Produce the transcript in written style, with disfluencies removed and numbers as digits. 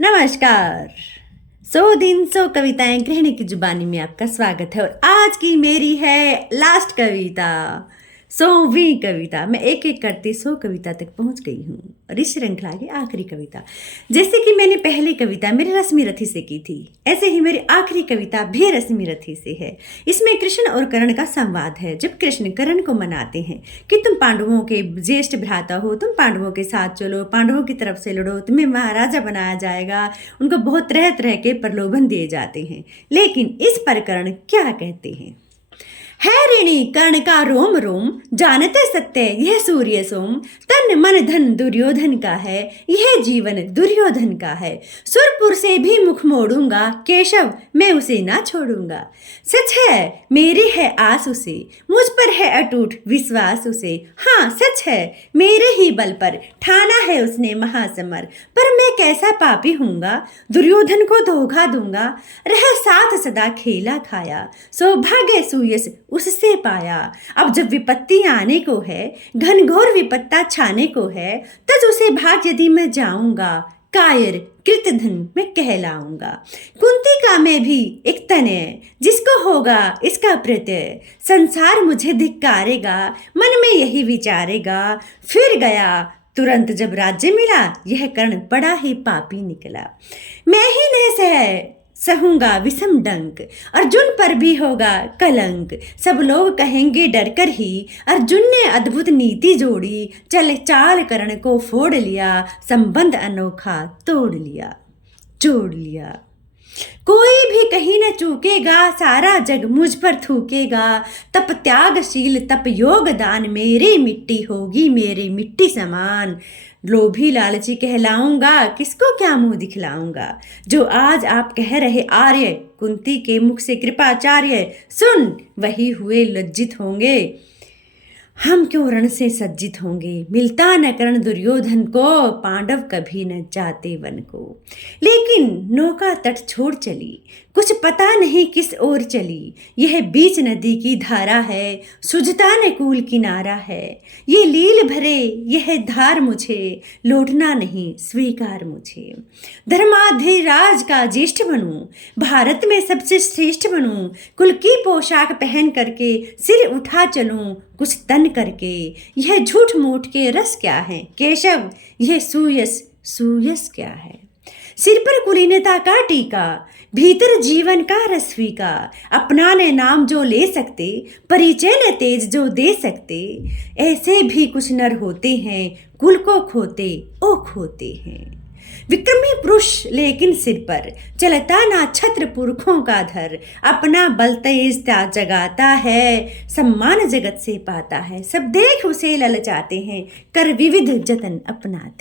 नमस्कार। 100 दिन 100 कविताएं गृहिणी की जुबानी में आपका स्वागत है। और आज की मेरी है लास्ट कविता, 100वीं कविता। मैं एक एक करते 100 कविता तक पहुंच गई हूँ और इस श्रृंखला की आखिरी कविता। जैसे कि मैंने पहली कविता मेरी रश्मि रथी से की थी, ऐसे ही मेरी आखिरी कविता भी रश्मि रथी से है। इसमें कृष्ण और कर्ण का संवाद है। जब कृष्ण कर्ण को मनाते हैं कि तुम पांडवों के ज्येष्ठ भ्राता हो, तुम पांडवों के साथ चलो, पांडवों की तरफ से लड़ो, तुम्हें महाराजा बनाया जाएगा। उनको बहुत तरह तरह के प्रलोभन दिए जाते हैं, लेकिन इस पर कर्ण क्या कहते हैं? है ऋणी कर्ण का रोम रोम, जानते सत्य यह सूर्य सोम। तन मन धन दुर्योधन का है, यह जीवन दुर्योधन का है। सुरपुर से भी मुख मोड़ूंगा, केशव मैं उसे ना छोड़ूंगा। सच है मेरी है आस उसे, मुझ पर है अटूट विश्वास उसे। हाँ सच है मेरे ही बल पर ठाना है उसने महासमर। पर मैं कैसा पापी हूँगा, दुर्योधन को धोखा दूंगा। रह साथ सदा खेला खाया, सौभाग्य सुयस उससे पाया। अब जब विपत्ति आने को है, घनघोर विपत्ता छाने को है, तज उसे भाग यदि मैं जाऊंगा। कायर कृतधन मैं कहलाऊंगा। कुंती का मैं भी एक तनय, जिसको होगा इसका प्रत्यय। संसार मुझे धिक्कारेगा, मन में यही विचारेगा। फिर गया तुरंत जब राज्य मिला, यह कर्ण बड़ा ही पापी निकला। मैं ही नहीं सहूंगा विषम डंक, अर्जुन पर भी होगा कलंक। सब लोग कहेंगे डर कर ही, अर्जुन ने अद्भुत नीति जोड़ी। चल चाल कर्ण को फोड़ लिया, संबंध अनोखा तोड़ लिया जोड़ लिया। कोई भी कहीं न चूकेगा, सारा जग मुझ पर थूकेगा। तप त्यागशील तप योग दान, मेरी मिट्टी होगी मेरी मिट्टी समान। लोभी लालची कहलाऊंगा, किसको क्या मुंह दिखलाऊंगा। जो आज आप कह रहे आर्य, कुंती के मुख से कृपाचार्य सुन वही हुए लज्जित होंगे। हम क्यों रण से सज्जित होंगे, मिलता न कर्ण दुर्योधन को। पांडव कभी न जाते वन को। लेकिन नौका तट छोड़ चली, कुछ पता नहीं किस ओर चली। यह बीच नदी की धारा है, सुझता न कूल किनारा है। ये लील भरे यह धार मुझे, लौटना नहीं स्वीकार मुझे। धर्माधिराज का ज्येष्ठ बनूं, भारत में सबसे श्रेष्ठ बनूं। कुल की पोशाक पहन करके सिर उठा चलूं, कुछ तन करके। यह झूठ मूठ के रस क्या है केशव, यह सुयस क्या है। सिर पर कुलीनता का टीका, भीतर जीवन का रसवी का। अपना ने नाम जो ले सकते, परिचय न तेज जो दे सकते। ऐसे भी कुछ नर होते हैं, कुल को खोते ओ खोते हैं। विक्रमी पुरुष लेकिन सिर पर चलता ना छत्र पुरखों का धर। अपना बल तेज जगाता है, सम्मान जगत से पाता है। सब देख उसे ललचाते हैं, कर विविध जतन अपनाते